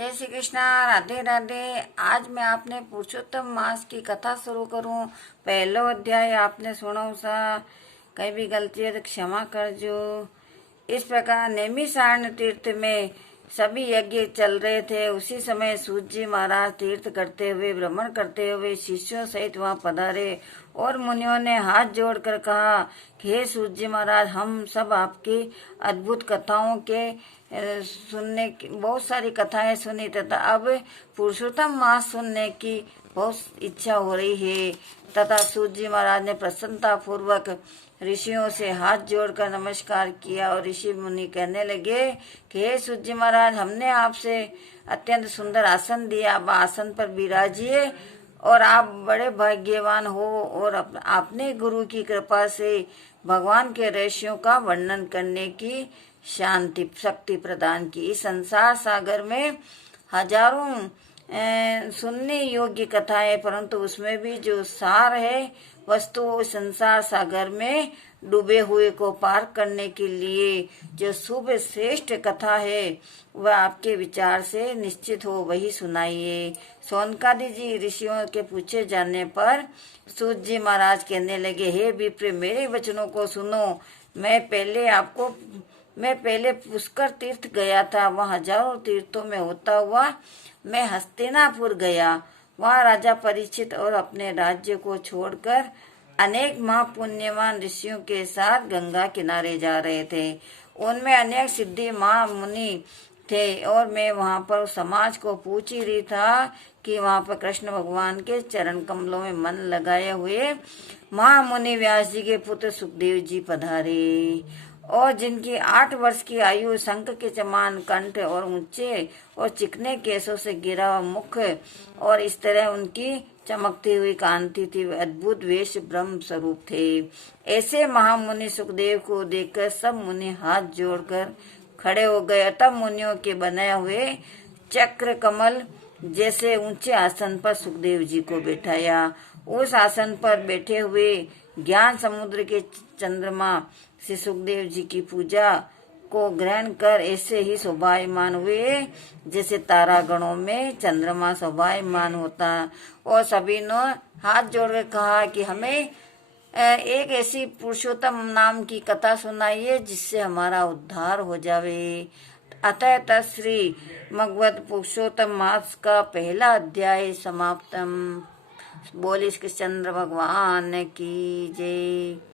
जय श्री कृष्णा। राधे राधे। आज मैं आपने पुरुषोत्तम मास की कथा शुरू करूं। पहलो अध्याय आपने सुनो सा। कहीं भी गलती है तो क्षमा कर जो। इस प्रकार नैमिषारण्य तीर्थ में सभी यज्ञ चल रहे थे। उसी समय सूत जी महाराज तीर्थ करते हुए भ्रमण करते हुए शिष्यों सहित वहां पधारे और मुनियों ने हाथ जोड़कर कहा कि हे सूत जी महाराज, हम सब आपकी अद्भुत कथाओं के सुनने की बहुत सारी कथाएं सुनी तथा अब पुरुषोत्तम मास सुनने की बहुत इच्छा हो रही है। तथा सूत जी महाराज ने प्रसन्नता पूर्वक ऋषियों से हाथ जोड़कर नमस्कार किया और ऋषि मुनि कहने लगे कि हे सूत जी महाराज, हमने आपसे अत्यंत सुंदर आसन दिया, अब आसन पर विराजिए और आप बड़े भाग्यवान हो। और आपने गुरु की कृपा से भगवान के रहस्यों का वर्णन करने की शांति शक्ति प्रदान की। इस संसार सागर में हजारों सुनने योग्य कथाएं, परंतु उसमें भी जो सार है वस्तु संसार सागर में डूबे हुए को पार करने के लिए जो शुभ श्रेष्ठ कथा है वह आपके विचार से निश्चित हो वही सुनाइए। सौनकादि जी ऋषियों के पूछे जाने पर सूत जी महाराज कहने लगे, हे विप्र, मेरे वचनों को सुनो। मैं पहले पुष्कर तीर्थ गया था। वहाँ हजारों तीर्थों में होता हुआ मैं हस्तिनापुर गया। वहाँ राजा परीक्षित और अपने राज्य को छोड़कर अनेक महापुण्यवान ऋषियों के साथ गंगा किनारे जा रहे थे। उनमें अनेक सिद्धि महामुनि थे और मैं वहाँ पर समाज को पूछ ही रही था कि वहाँ पर कृष्ण भगवान के चरण कमलों में मन लगाए हुए महामुनि व्यास जी के पुत्र सुखदेव जी पधारे और जिनकी 8 वर्ष की आयु, शंख के समान कंठ और ऊंचे और चिकने केसों से घिरा हुआ मुख और इस तरह उनकी चमकती हुई कांति थी। अद्भुत वेश ब्रह्म स्वरूप थे। ऐसे महामुनि सुखदेव को देखकर सब मुनि हाथ जोड़कर खड़े हो गए। तब मुनियों के बनाए हुए चक्र कमल जैसे ऊंचे आसन पर सुखदेव जी को बैठाया। उस आसन पर बैठे हुए ज्ञान समुद्र के चंद्रमा से सुखदेव जी की पूजा को ग्रहण कर ऐसे ही शोभायमान हुए जैसे तारागणों में चंद्रमा शोभायमान होता। और सभी ने हाथ जोड़कर कहा कि हमें एक ऐसी पुरुषोत्तम नाम की कथा सुनाइए जिससे हमारा उद्धार हो जावे। अतः तत्श्री भगवत पुरुषोत्तम मास का पहला अध्याय समाप्तम। बोले श्री चंद्र भगवान की जय।